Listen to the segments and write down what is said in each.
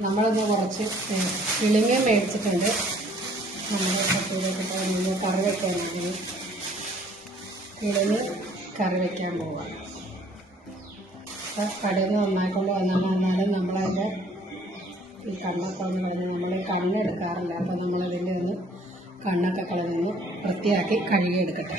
നമ്മളിന്ന് കുറച്ച് കിളിങ്ങ മേടിച്ചിട്ടുണ്ട്. നമ്മുടെ പട്ടിയിലേക്ക് പോകുന്നത് കറി വേണ്ടി കിളിങ്ങി കറി വയ്ക്കാൻ പോവാം കടയിൽ നിന്ന് നന്നാക്കൊണ്ട് വന്നാൽ വന്നാലും നമ്മളതിന്റെ ഈ കണ്ണൊക്കെ ഒന്ന് കളഞ്ഞ് നമ്മൾ കണ്ണെടുക്കാറില്ല അപ്പോൾ നമ്മളതിന്റെ ഒന്ന് കണ്ണൊക്കെ കളഞ്ഞ് വൃത്തിയാക്കി കഴുകിയെടുക്കട്ടെ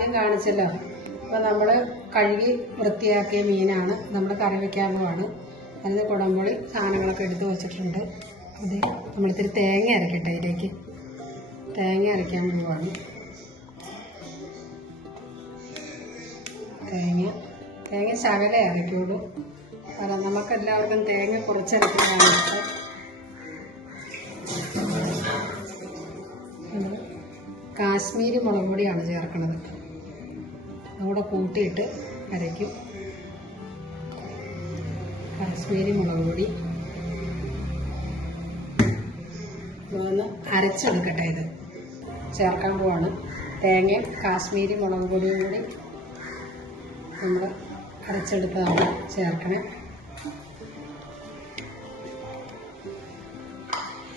ആദ്യം കാണിച്ചല്ലോ. അപ്പോൾ നമ്മൾ കഴുകി വൃത്തിയാക്കിയ മീനാണ് നമ്മൾ കറി വയ്ക്കാൻ അതിന് കുടംപുളി സാധനങ്ങളൊക്കെ എടുത്ത് വെച്ചിട്ടുണ്ട്. അത് നമ്മളിത്തിരി തേങ്ങ അരക്കട്ടെ അതിലേക്ക്. തേങ്ങ അരയ്ക്കാൻ പോവാണ്. തേങ്ങ. തേങ്ങ ശകലേ അരയ്ക്കുള്ളൂ കാരണം നമുക്കെല്ലാവർക്കും തേങ്ങ കുറച്ചരയ്ക്കാനാണ് കാശ്മീരി മുളക് പൊടിയാണ് ചേർക്കുന്നത്. അതുകൂടെ കൂട്ടിയിട്ട് അരയ്ക്കും. കാശ്മീരി മുളക് പൊടി. ഒന്ന് അരച്ചെടുക്കട്ടെ ഇത്. ചേർക്കാൻ പോവാണ്. തേങ്ങയും കാശ്മീരി മുളക് പൊടിയും കൂടി നമ്മൾ അരച്ചെടുത്തതാണ് ചേർക്കണേ.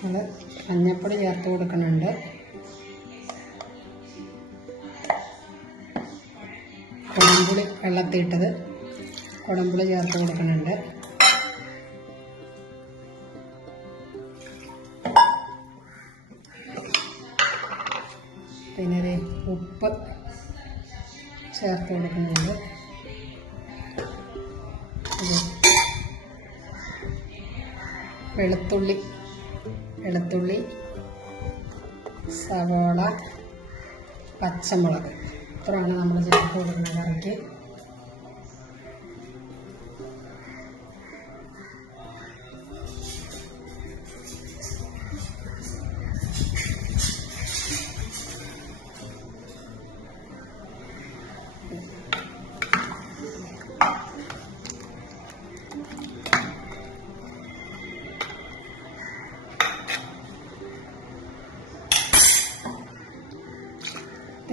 നമ്മൾ മഞ്ഞപ്പൊടി ചേർത്ത് കൊടുക്കുന്നുണ്ട്. കുടംപുളി വെള്ളത്തിയിട്ടത് കുടംപുളി ചേർത്ത് കൊടുക്കുന്നുണ്ട്. പിന്നെ ഉപ്പ് ചേർത്ത് കൊടുക്കുന്നുണ്ട്. വെളുത്തുള്ളി വെളുത്തുള്ളി സവോള പച്ചമുളക്. ഇത്രയാണ് നമ്മൾ ചേർത്ത് കൊടുക്കുന്നത് കറിക്ക്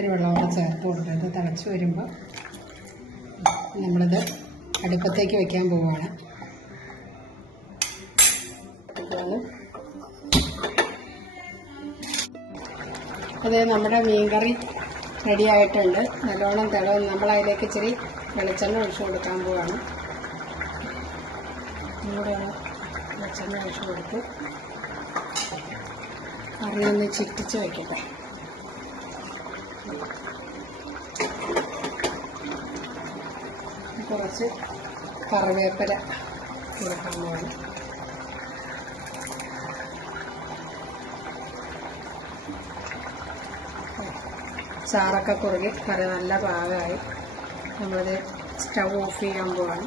ഇത്തിരി വെള്ളമൊക്കെ ചേർത്ത് കൊടുക്കുക ഇത് തിളച്ച് വരുമ്പോൾ നമ്മളിത് അടുപ്പത്തേക്ക് വെക്കാൻ പോവുകയാണ്. അത് നമ്മുടെ മീൻകറി റെഡി ആയിട്ടുണ്ട്. നല്ലോണം തിളവും നമ്മളതിലേക്ക് ഇച്ചിരി വെളിച്ചെണ്ണ ഒഴിച്ചു കൊടുക്കാൻ പോവാണ്. ഇവിടെ വെളിച്ചെണ്ണ ഒഴിച്ചു കൊടുത്ത് അറിയൊന്ന് ചിട്ടിച്ച് വയ്ക്കട്ടെ കുറച്ച് കറിവേപ്പില കൊടുക്കാൻ ചാറൊക്കെ കുറുകി കറി നല്ല പാകമായി. നമ്മളത് സ്റ്റൗ ഓഫ് ചെയ്യാൻ പോവാണ്.